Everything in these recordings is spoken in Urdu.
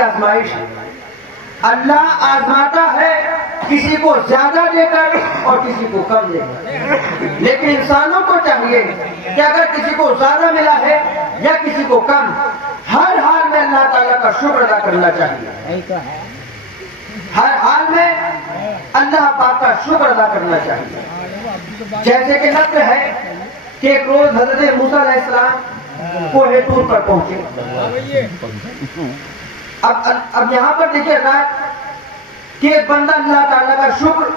آزمائش ہے. اللہ آزماتا ہے کسی کو زیادہ دے کر اور کسی کو کم دے کر، لیکن انسانوں کو چاہیے کہ اگر کسی کو زیادہ ملا ہے یا کسی کو کم، ہر حال میں اللہ تعالیٰ کا شکر ادا کرنا چاہیے. ہر حال میں اللہ پاک کا شکر ادا کرنا چاہیے. جیسے کہ نقل ہے کہ ایک روز حضرت موسیٰ علیہ السلام کوہ طور پر پہنچے. اب یہاں پر دیکھیے نا کہ ایک بندہ اللہ تعالیٰ کا شکر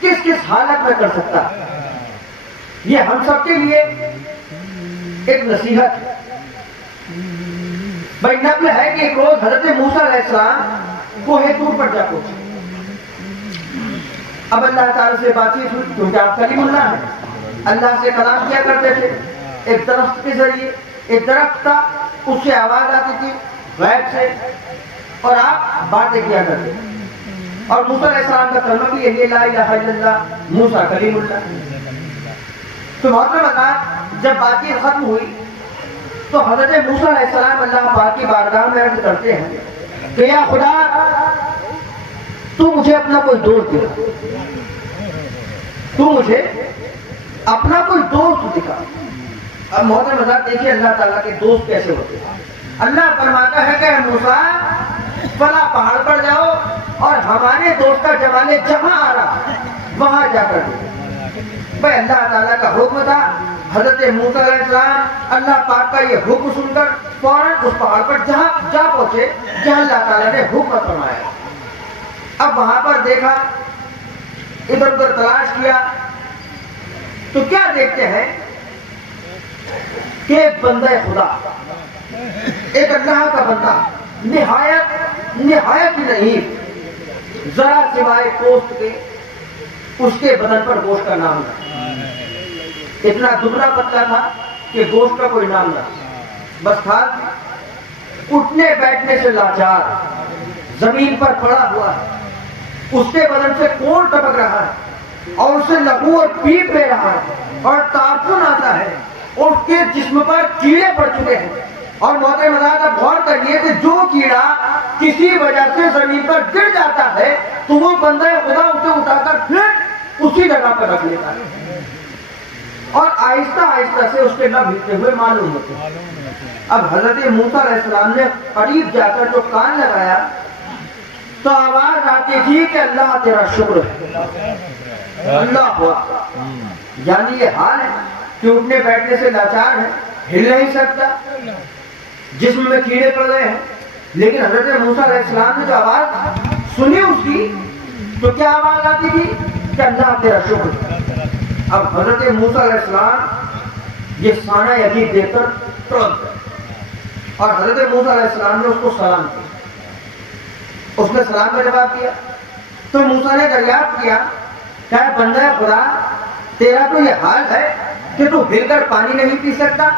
کس کس حالت میں کر سکتا ہے. یہ ہم سب کے لیے ایک نصیحت ہے. بھائی نقل ہے کہ ایک روز حضرت موسیٰ علیہ السلام کوہ طور پر جا پہنچے. اب اللہ تعالیٰ سے بات چیت ہوئی کیونکہ آپ کلیم اللہ ہیں، اللہ سے کلام کیا کرتے تھے. ایک درخت کے ذریعے، ایک درخت تھا اس سے آواز آتی تھی غیب سے اور آپ باتیں کیا کرتے. اور موسیٰ علیہ السلام کا کلمہ بھی یہی لا الہ الا اللہ موسیٰ کلیم اللہ. تو محترم حضرات جب بات چیت ختم ہوئی تو حضرت موسیٰ علیہ السلام اللہ پاک کی بارگاہ میں عرض کرتے ہیں کہ یا خدا تو مجھے اپنا کوئی دوست دکھا، تو مجھے اپنا کوئی دوست دکھا. اب محترم حضرات دیکھیے اللہ تعالیٰ کے دوست کیسے ہوتے ہیں. اللہ فرماتا ہے کہ موسیٰ فلاں پہاڑ پر جاؤ اور ہمارے دوست کا جمال جہاں آ رہا ہے وہاں جا کر دو. بھائی اللہ تعالیٰ کا حکم تھا. حضرت موسیٰ علیہ السلام اللہ پاک کا یہ حکم سن کر فوراً اس پہاڑ پر جہاں جا پہنچے جہاں اللہ تعالیٰ نے حکم فرمایا. اب وہاں پر دیکھا، ادھر ادھر تلاش کیا تو کیا دیکھتے ہیں کہ ایک بندہ خدا، ایک اللہ کا بندہ نہایت ہی نہیں، ذرا سوائے پوست کے اس کے بدن پر گوشت کا نام تھا. اتنا دبلا پتلا تھا کہ گوشت کا کوئی نام نہ، بس تھا اٹھنے بیٹھنے سے لاچار، زمین پر پڑا ہوا ہے. اس کے بدن سے خون ٹپک رہا ہے اور اسے لہو اور پیپ لے رہا ہے اور تعفن آتا ہے اور اس کے جسم پر کیڑے پڑ چکے ہیں. اور محترم حضرات اب غور کریے کہ جو کیڑا کسی وجہ سے زمین پر گر جاتا ہے تو وہ بندہ خدا اسے اٹھا کر پھر اسی جگہ پر رکھ لیتا ہے اور آہستہ آہستہ سے اس کے لب ہلتے ہوئے معلوم ہوتے ہیں. اب حضرت موسیٰ علیہ السلام نے قریب جا کر جو کان لگایا تو آواز آتی تھی کہ اللہ تیرا شکر ہے. اللہ ہوا یعنی یہ حال ہے کہ اٹھنے بیٹھنے سے لاچار ہے، ہل نہیں سکتا، جسم میں کیڑے پڑ گئے ہیں. لیکن حضرت موسیٰ علیہ السلام نے جو آواز سنی اس کی تو کیا آواز آتی تھی کہ اللہ تیرا شکر ہے. اب حضرت موسیٰ علیہ السلام یہ سانہ یقین دے کر تڑپ گئے اور حضرت موسیٰ علیہ السلام نے اس کو سلام کیا. اس نے سلام کا جواب دیا تو موسیٰ نے دریافت کیا کہ بندہ خدا تیرا تو یہ حال ہے کہ تو ہل کر پانی نہیں پی سکتا،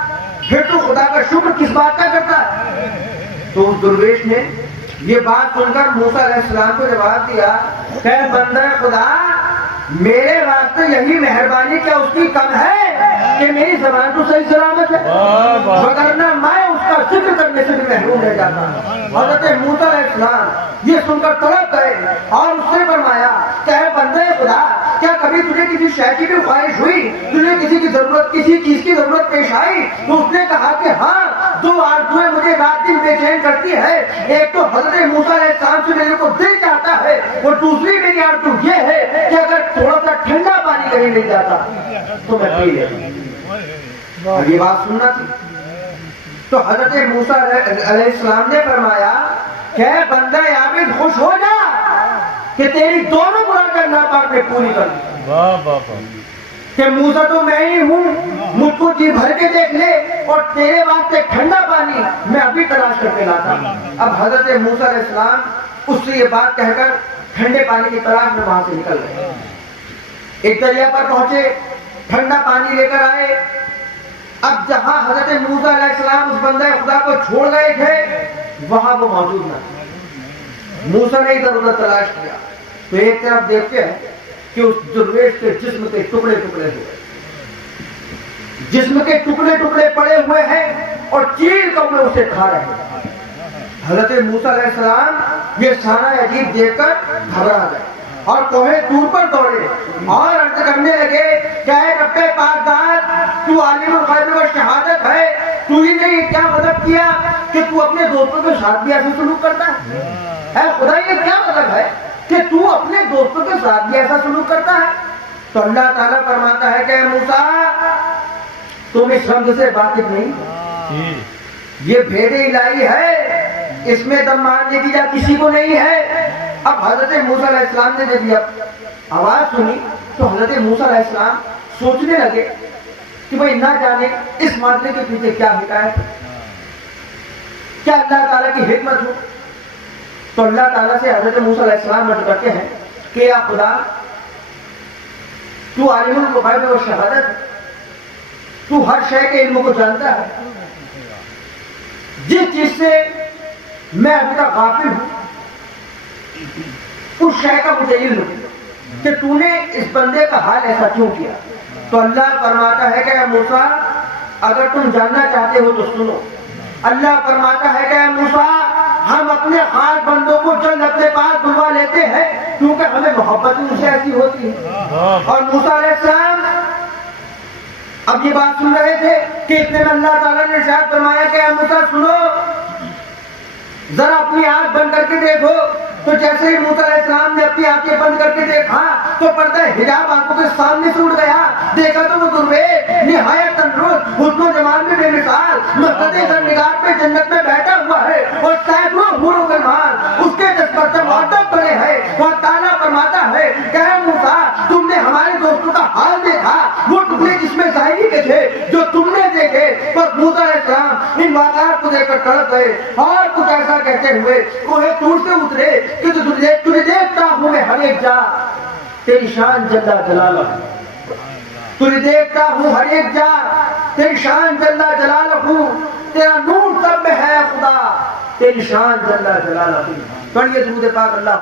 پھر تو خدا کا شکر کس بات کا کرتا ہے. تو اس درویش نے یہ بات سن کر موسیٰ علیہ السلام کو جواب دیا کہ بندہ خدا میرے واسطے یہی مہربانی کیا اس کی کم ہے کہ میری زبان تو صحیح سلامت ہے، وگرنہ میں اس کا ذکر کرنے سے بھی محروم رہ جاتا. حضرت موسیٰ علیہ السلام یہ سن کر تڑپ گئے اور اس سے فرمایا کہ اے بندے خدا کیا کبھی تجھے کسی شے کی بھی خواہش ہوئی، تجھے کسی کی ضرورت، کسی چیز کی ضرورت پیش آئی؟ تو اس نے کہا کہ ہاں، دو آرزویں مجھے رات دن بے چین کرتی ہے. ایک تو حضرت موسیٰ علیہ السلام سے میرے کو دل چاہتا ہے اور دوسری میری آرزو یہ ہے کہ اگر تھوڑا سا ٹھنڈا پانی کہیں مل جاتا تو میں پی لیتا. اور یہ بات سننا تھی. تو حضرت موسیٰ علیہ السلام نے فرمایا کہ بندہ عابد خوش ہو جا کہ تیری دونوں مرادیں اللہ پاک نے پوری کر دی. کہ موسیٰ تو میں ہی ہوں، مجھ کو جی بھر کے دیکھ لے اور تیرے واسطے ٹھنڈا پانی میں ابھی تلاش کر کے لاتا. اب حضرت موسیٰ علیہ السلام اس سے یہ بات کہہ کر ٹھنڈے پانی کی تلاش میں وہاں سے نکل گئے. ایک دریا پر پہنچے، ٹھنڈا پانی لے کر آئے. اب جہاں حضرت موسیٰ علیہ السلام اس بندہ خدا کو چھوڑ گئے تھے وہاں وہ موجود نہ تھا. موسیٰ نے ادھر ادھر تلاش کیا تو ایک طرف دیکھتے ہیں کہ اس درویش کے جسم کے ٹکڑے ٹکڑے ہوئے، جسم کے ٹکڑے ٹکڑے پڑے ہوئے ہیں اور چیل کو اسے کھا رہے ہیں. حضرت موسیٰ علیہ السلام یہ سارا عجیب دیکھ کر گھبرا گئے اور کوہ طور پر دوڑے اور عرض کرنے لگے کہ اے رب پاکدار، تو عالم الغیب و شہادت ہے، تو ہی نے یہ کیا مطلب کیا کہ تو اپنے دوستوں کے ساتھ بھی ایسا سلوک کرتا ہے؟ اے خدا، یہ کیا مطلب ہے کہ تو اپنے دوستوں کے ساتھ بھی ایسا سلوک کرتا ہے؟ تو اللہ تعالیٰ فرماتا ہے کہ اے موسیٰ، تم اس رمز سے واقف نہیں، یہ بھید الہی ہے، اس میں دم مارنے کی جا کسی کو نہیں ہے۔ اب حضرت موسیٰ علیہ السلام نے جب یہ آواز سنی تو حضرت موسیٰ علیہ السلام سوچنے لگے کہ بھئی نہ جانے اس معاملے کے پیچھے کیا حکایت ہے، کیا اللہ تعالیٰ کی حکمت ہو۔ تو اللہ تعالیٰ سے حضرت موسیٰ علیہ السلام عرض کرتے ہیں کہ یا خدا، تو عالم الغیب و شہادت ہے، تو ہر شے کے علم کو جانتا ہے، جس چیز سے میں ابھی تک غافل ہوں اس شے کا مجھے علم ہے کہ تو نے اس بندے کا حال ایسا کیوں کیا۔ تو اللہ فرماتا ہے کہ اے موسیٰ، اگر تم جاننا چاہتے ہو تو سنو۔ اللہ فرماتا ہے کہ اے موسیٰ، ہم اپنے خاص بندوں کو جلد اپنے پاس بلوا لیتے ہیں کیونکہ ہمیں محبت ان سے ایسی ہوتی ہے۔ اور موسیٰ علیہ السلام اب یہ بات سن رہے تھے کہ اتنے میں اللہ تعالیٰ نے ارشاد فرمایا کہ اے موسیٰ سنو، ذرا اپنی آنکھ بند کر کے دیکھو۔ تو جیسے ہی موسیٰ علیہ السلام نے اپنی آنکھیں بند کر کے دیکھا تو پردہ حجاب آنکھوں کے سامنے سے اٹھ گیا۔ دیکھا تو وہ دروے نہایت تندرست، حسن و جمال میں بے مثال، مسجد زرنگار پہ جنت میں بیٹھا ہوا ہے اور سینکڑوں حور و غلمان اس کے جسمت سے معطب پڑے ہیں۔ اور تعالیٰ فرماتا ہے کہ اے موسیٰ، تم نے ہمارے دوستوں کا حال دیکھا، وہ ٹکڑے جس میں ظاہری کے تھے جو تم نے دیکھے۔ پر موسیٰ علیہ السلام ان واقعات کو دیکھ کر تڑپ گئے اور کچھ ایسا کہتے ہوئے کوہ طور سے اترے کہ تجھے دیکھتا ہوں میں ہر ایک جا، تیری شان جل جلالہ، تجھے دیکھتا ہوں ہر ایک جا، تیری شان جل جلالہ، تیرا نور سب میں ہے خدا، تیری شان جل جلالہ۔ پڑھیے درود پاک اللہ